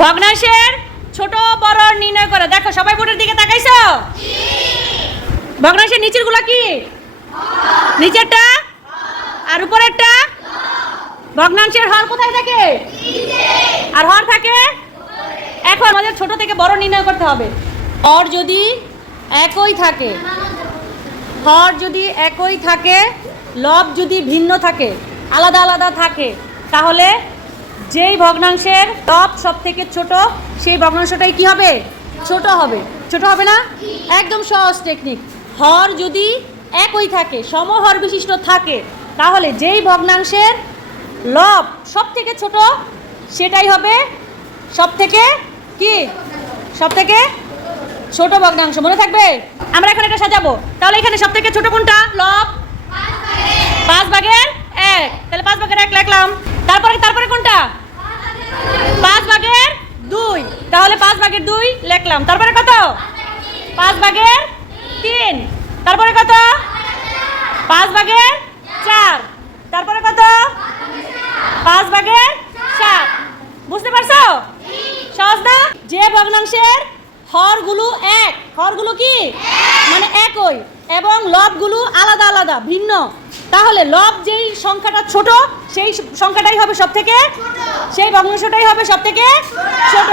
ভগ্নাংশের ছোট বড় নির্ণয় করো। দেখো সবাই বোর্ডের দিকে তাকাইছো? ভগ্নাংশের নিচের গুলা কি? নিচেরটা আর উপরেরটা। ভগ্নাংশের হর কোথায় থাকে? আর হর থাকে। এখন আমাদের ছোট থেকে বড় নির্ণয় করতে হবে। হর যদি একই থাকে, হর যদি একই থাকে, লব যদি ভিন্ন থাকে, আলাদা আলাদা থাকে, তাহলে যেই ভগ্নাংশের লব সব থেকে ছোট সেই ভগ্নাংশটাই কি হবে? ছোট হবে। ছোট হবে না? একদম সহজ টেকনিক। হর যদি একই থাকে, সমহর বিশিষ্ট থাকে, তাহলে যেই ভগ্নাংশের লব সব থেকে ছোট সেটাই হবে সব থেকে কি? সব থেকে ছোট ভগ্নাংশ। মনে থাকবে? আমরা এখন এটা সাজাবো। তাহলে এখানে সব থেকে ছোট কোনটা? লব 5/1। তাহলে 5/1 লিখলাম। তারপরে কোনটা? 5/2। তাহলে 5/2 লিখলাম। তারপরে কত? 5/3। তারপরে কত? 5/4। তারপরে কত? 5/7। বুঝতে পারছো? সহজ না? যে ভগ্নাংশের হরগুলো এক, হরগুলো কি মানে একই, এবং লবগুলো আলাদা আলাদা ভিন্ন, তাহলে লব যেই সংখ্যাটা ছোট সেই সংখ্যাটাই হবে সব থেকে, সেই ভগ্নাংশটাই হবে সব থেকে ছোট।